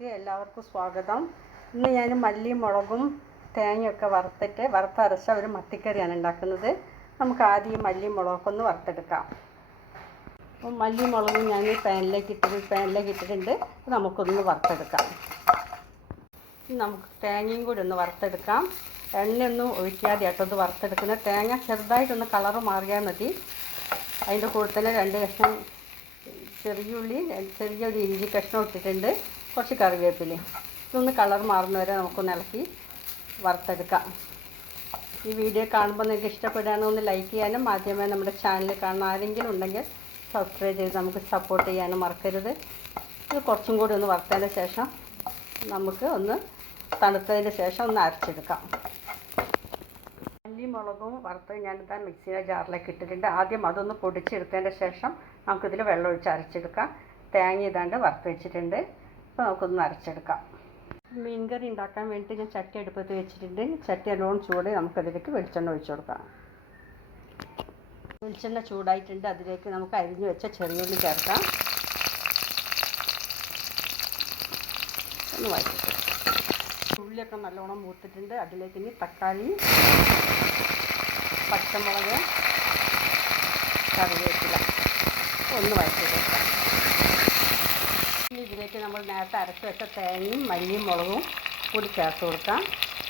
എല്ലാവർക്കും സ്വാഗതം. ഇന്ന് ഞാൻ മല്ലിയും മുളകും തേങ്ങയൊക്കെ വറുത്തിട്ട് വറുത്തരച്ച ഒരു മത്തിക്കറിയാണ് ഉണ്ടാക്കുന്നത്. നമുക്ക് ആദ്യം മല്ലിയും മുളകൊക്കെ ഒന്ന് വറുത്തെടുക്കാം. അപ്പം മല്ലിയും മുളകും ഞാൻ പാനിലേക്ക് ഇട്ടിട്ട് പാനിലേക്ക് ഇട്ടിട്ടുണ്ട്. നമുക്കൊന്ന് വറുത്തെടുക്കാം. നമുക്ക് തേങ്ങയും കൂടി ഒന്ന് വറുത്തെടുക്കാം. എണ്ണയൊന്നും ഒഴിക്കാതെ കേട്ടോ ഇത് വറുത്തെടുക്കുന്നത്. തേങ്ങ ചെറുതായിട്ടൊന്ന് കളറ് മാറിയാൽ മതി. അതിന്റെ കൂടെ തന്നെ രണ്ട് കഷ്ണം ചെറിയുള്ളി ചെറിയൊരു ഇഞ്ചി കഷ്ണം ഇട്ടിട്ടുണ്ട്. കുറച്ച് കറിവേപ്പില ഇതൊന്ന് കളർ മാറുന്ന വരെ നമുക്കൊന്ന് ഇളക്കി വറുത്തെടുക്കാം. ഈ വീഡിയോ കാണുമ്പോൾ നിങ്ങൾക്ക് ഇഷ്ടപ്പെടുകയാണെങ്കിൽ ഒന്ന് ലൈക്ക് ചെയ്യാനും ആദ്യമായി നമ്മുടെ ചാനൽ കാണുന്ന ആരെങ്കിലും ഉണ്ടെങ്കിൽ സബ്സ്ക്രൈബ് ചെയ്ത് നമുക്ക് സപ്പോർട്ട് ചെയ്യാനും മറക്കരുത്. ഇത് കുറച്ചും കൂടി ഒന്ന് വറുത്തതിന് ശേഷം നമുക്ക് ഒന്ന് തണുത്തതിന് ശേഷം ഒന്ന് അരച്ചെടുക്കാം. മല്ലി മുളകും വറുത്ത് ഞാനിതാ മിക്സിയുടെ ജാറിലേക്ക് ഇട്ടിട്ടുണ്ട്. ആദ്യം അതൊന്ന് പൊടിച്ചെടുത്തതിന്റെ ശേഷം നമുക്കിതിൽ വെള്ളം ഒഴിച്ച് അരച്ചെടുക്കാം. തേങ്ങ ഇതാണ്ട് വറുത്ത് വെച്ചിട്ടുണ്ട്. അപ്പോൾ നമുക്കൊന്ന് അരച്ചെടുക്കാം. മീൻകറി ഉണ്ടാക്കാൻ വേണ്ടി ഞാൻ ചട്ടി അടുപ്പത്ത് വെച്ചിട്ടുണ്ട്. ചട്ടി നല്ലോണം ചൂട് നമുക്കതിലേക്ക് വെളിച്ചെണ്ണ ഒഴിച്ചു കൊടുക്കാം. വെളിച്ചെണ്ണ ചൂടായിട്ടുണ്ട്. അതിലേക്ക് നമുക്ക് അരിഞ്ഞു വെച്ച ചെറിയുള്ളി ചേർക്കാം. ഒന്ന് വഴറ്റിട്ട് ഉള്ളിയൊക്കെ നല്ലോണം മൂത്തിട്ടുണ്ട്. അതിലേക്ക് ഇനി തക്കാളി പച്ചമുളക് കറിവേപ്പില ഒന്ന് വഴറ്റി കൊടുക്കാം. ഇതിലേക്ക് നമ്മൾ നേരത്തെ അരച്ച് വെച്ച തേങ്ങയും മല്ലിയും മുളകും കൂടി ചേർത്ത് കൊടുക്കാം.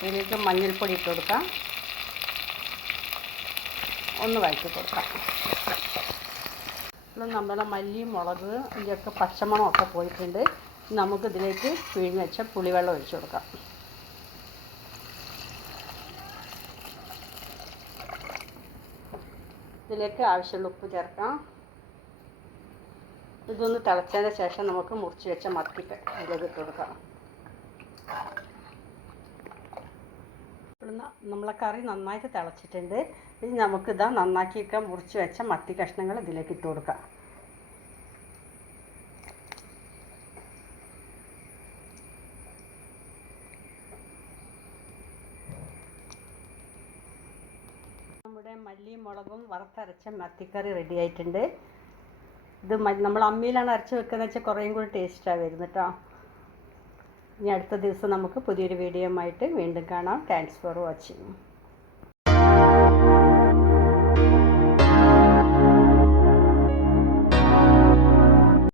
ഇതിലേക്ക് മഞ്ഞൾപ്പൊടി ഇട്ട് കൊടുക്കാം. ഒന്ന് വഴറ്റി കൊടുക്കാം. ഇപ്പോൾ നമ്മുടെ മല്ലിയും മുളക് ഇതിന്റെയൊക്കെ പച്ചമണമൊക്കെ പോയിട്ടുണ്ട്. നമുക്കിതിലേക്ക് പിഴിഞ്ഞ് വെച്ച പുളിവെള്ളം ഒഴിച്ചു കൊടുക്കാം. ഇതിലേക്ക് ആവശ്യമുള്ള ഉപ്പ് ചേർക്കാം. ഇതൊന്ന് തിളച്ചതിന് ശേഷം നമുക്ക് മുറിച്ച് വെച്ച മത്തിക്ക് അതിലേക്ക് ഇട്ട് കൊടുക്കാം. ഇവിടുന്ന് നമ്മളെ കറി നന്നായിട്ട് തിളച്ചിട്ടുണ്ട്. ഇനി നമുക്കിതാ നന്നാക്കിയൊക്കെ മുറിച്ച് വെച്ച മത്തി കഷ്ണങ്ങൾ ഇതിലേക്ക് ഇട്ട് കൊടുക്കാം. നമ്മുടെ മല്ലിയും മുളകും വറുത്തരച്ച മത്തിക്കറി റെഡി ആയിട്ടുണ്ട്. ഇത് നമ്മൾ അമ്മിയിലാണ് അരച്ച് വെക്കുന്നത് വെച്ചാൽ കുറേയും കൂടി ടേസ്റ്റാണ് വരുന്നത് കേട്ടോ ഇനി അടുത്ത ദിവസം നമുക്ക് പുതിയൊരു വീഡിയോ ആയിട്ട് വീണ്ടും കാണാം. Thanks for watching